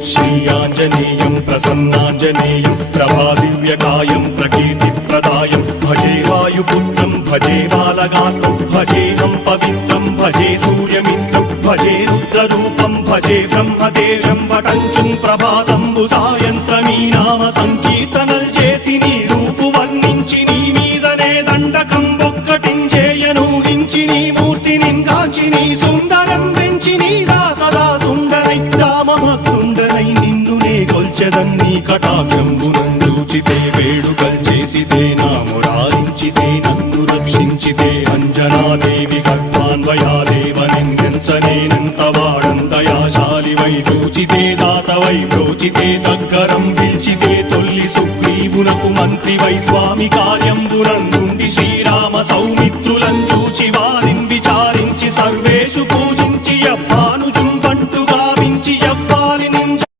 श्रीयाञ्जनेयं प्रसन्नाञ्जनेयं प्रभादिव्यकायं प्रकीर्तिप्रदायं भजे वायुपुत्रं भजे बालगात्रं भजेऽहं पवित्रं भजे सूर्यमित्रं भजे रुद्ररूपं भजे ब्रह्मदेवं वटञ्चुं ప్రభాతంబు సాయంత్రమీ నామ సంకీర్తనల్ చేసి నీ రూపు వర్ణించి నీ మీదనే దండకం ఒక్కటించేయనూహించి నీ మూర్తిని గాంచి నీ సుందరం పెంచి నీ దాసదా సుందరై రామభక్తుండనై నిన్నునే కొల్చెదన్ని కటాక్షంబునందూచితే వేడుకల్ చేసితే నా మురారించితే నన్ను రక్షించితే అంజనాదేవి గర్భాన్వయాదేవనిందించనేనంత వాడంతయాశాలి వై చూచితే దాతవై బ్రోచితే దగ్గరం పిలిచితే తొల్లి సుగ్రీవునకు మంత్రి వై స్వామి కార్యంబునందుండి శ్రీరామ సౌమిత్రులం చూచి వారి